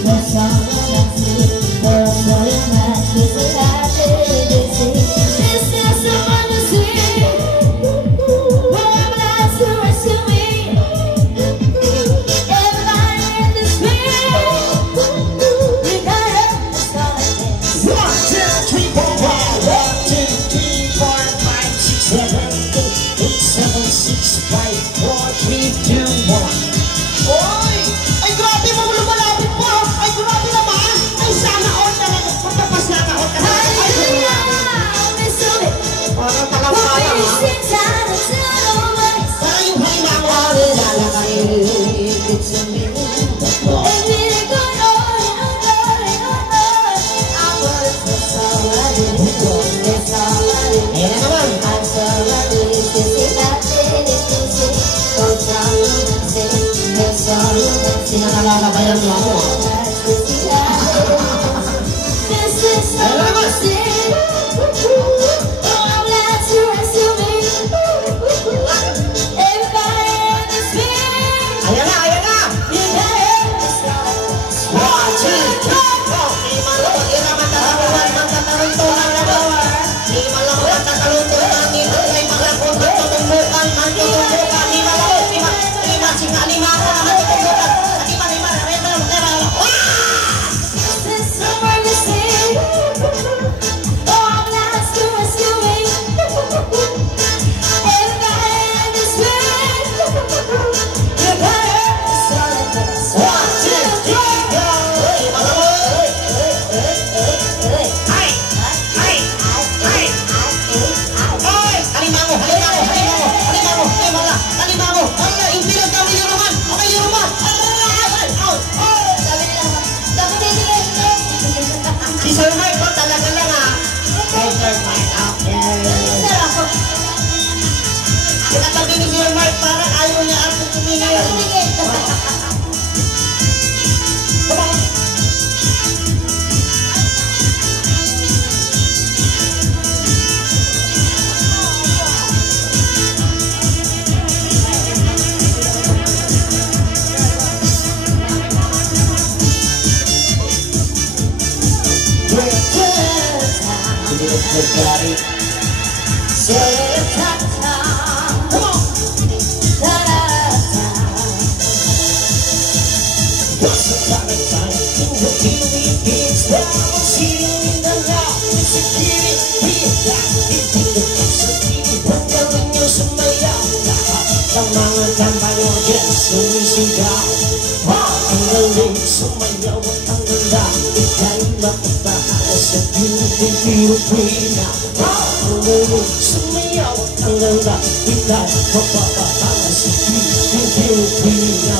That's all that I see. That's all that I see. This is how this is someone to see. Whoever likes to rescue me. Everybody in this field. We got it. That's all I see. 1, 2, 3, 4, 5. 1, 2, 3, 4, 5, 6, 7, 8, 7, 6, 5, 4, 3, 2, 1. Oy! Ay, grabe mo lumalapit po! Ay, grabe naman! Ay, sana all talaga! Magpapas na ako ka! Parang talawaya ha? Parang yung halima mo! Ayan na naman! Sinakalabayan mo ako ha? Ayan na naman! Ayan na! Ayan na! 1, 2, 3, 4. May malawag iraman tatalunan ng tataluntunan na gawa. May malawag at tataluntunan nito. May malawag at tutumukan ng tutumukan. May malawag lima singalima ko naman tutumukan. Lima Si Sir Mike ko talaga lang ha. Okay, Sir Mike. Okay. Kinatabi ni Sir Mike parang ayaw niya ako tumingin. Come on. Everybody, say ta-ta. Come on. Ta-ta-ta. Once upon a time, in the Philippines, there was healing in the law. Security, reality, the positive. Pagkaroon nyo sumayaw. Lahat ng mga dambayo dyan sumisigaw. Ang galing sumayaw at ang ganda. Ika'y mapapahala sa beauty Pilipina. Ang galing sumayaw at ang ganda. Ika'y mapapahala sa beauty Pilipina.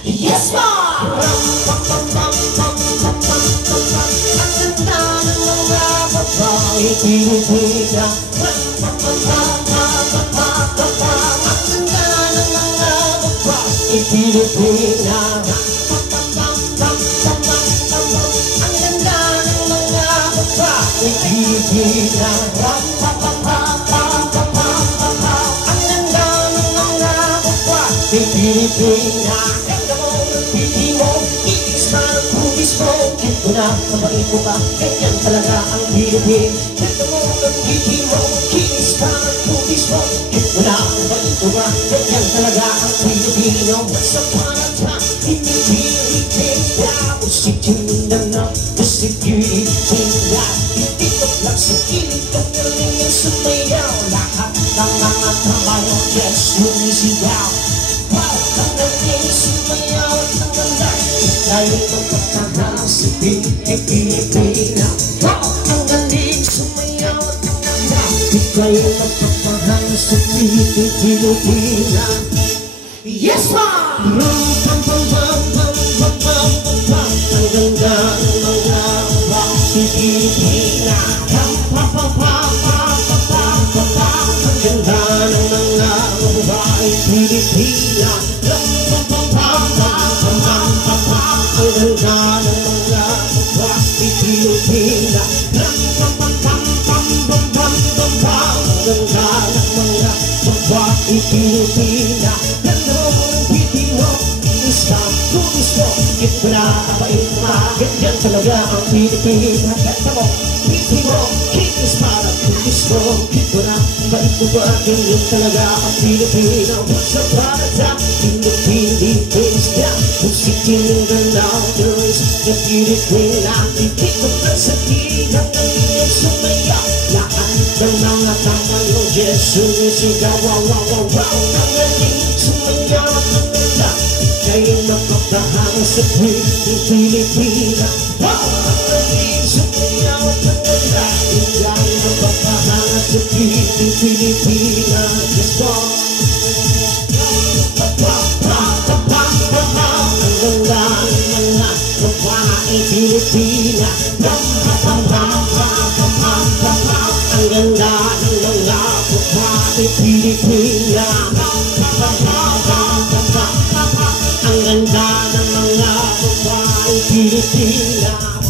Yes, ma'am! Ang ganda ng mga babae Pilipina. Ang ganda ng mga babae Pilipina. Ang ganda ng mga babae Pilipina. Ang ganda ng mga babae Pilipina. Ganda mo ng pipi mo, itis na ng hugis mo. Ito na, mabait mo ba? Ganyan talaga ang Pilipin. Ganda mo ng pipi mo, itis na ng hugis mo. Ito na, mabait mo ba? Ganyan talaga ang Pilipino. Once upon a time, in the Philippines, there was a kingdom of the security. Dito lang sa kilid, ang galing yung sumayaw. Lahat ng mga kabayo, yes, sumisigaw. Ang galing sumayaw at ang ganda. Ika'y magpapagana sa Pilipina. Ang galing sumayaw at ang ganda. Ika'y magpapagana sa Pilipina. Yes, ma'am! Ang ganda ng mga babae Pilipina. Ang ganda ng mga babae Pilipina. Ang ganda ng mga babae Pilipina. Ang ganda ng mga babae Pilipina. Ganda mo ng pipi mo, inis na, tulis mo. Pinapabait pa, ganyan talaga ang Pilipinas. Kanta mo, pipi mo, kinis para kulis mo. Kito na, bait mo ba, ganyan talaga ang Pilipinas. Once upon a time, in the Philippines, yeah. Kung sitin ng galaw, there is the Philippines. Nakikit mo na sa tinang ng iyong sumaya. Lahat ng mga tamalong yes, sumisigaw, wow, wow, wow, wow. Ang galing, sumaya at ang ganda. Kayo napapahanga sa Pilipinas. Wow! Ang galing, sumaya at ang ganda. Kayo napapahanga sa Pilipinas. Yes, po. Ang ganda ng mga babaeng Pilipinas. Ang ganda ng mga babaeng Pilipinas. Ang ganda ng mga babaeng Pilipinas.